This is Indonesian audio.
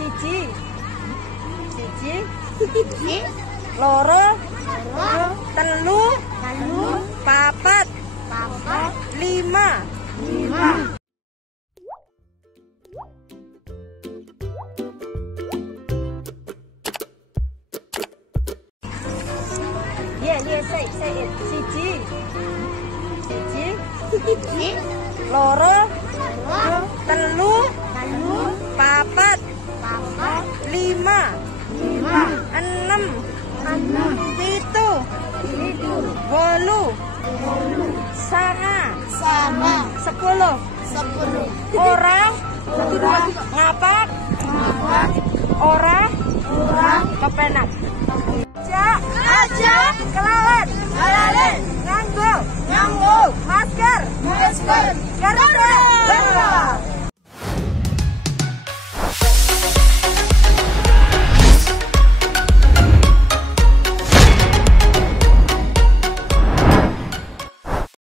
Siji. Loro. Telu. Papat. Lima. Yeah, say it. Siji. Loro. Telu. Papat. Lima. Enam. Pitu. Wolu. Sanga. 10. Orang. Ngapak.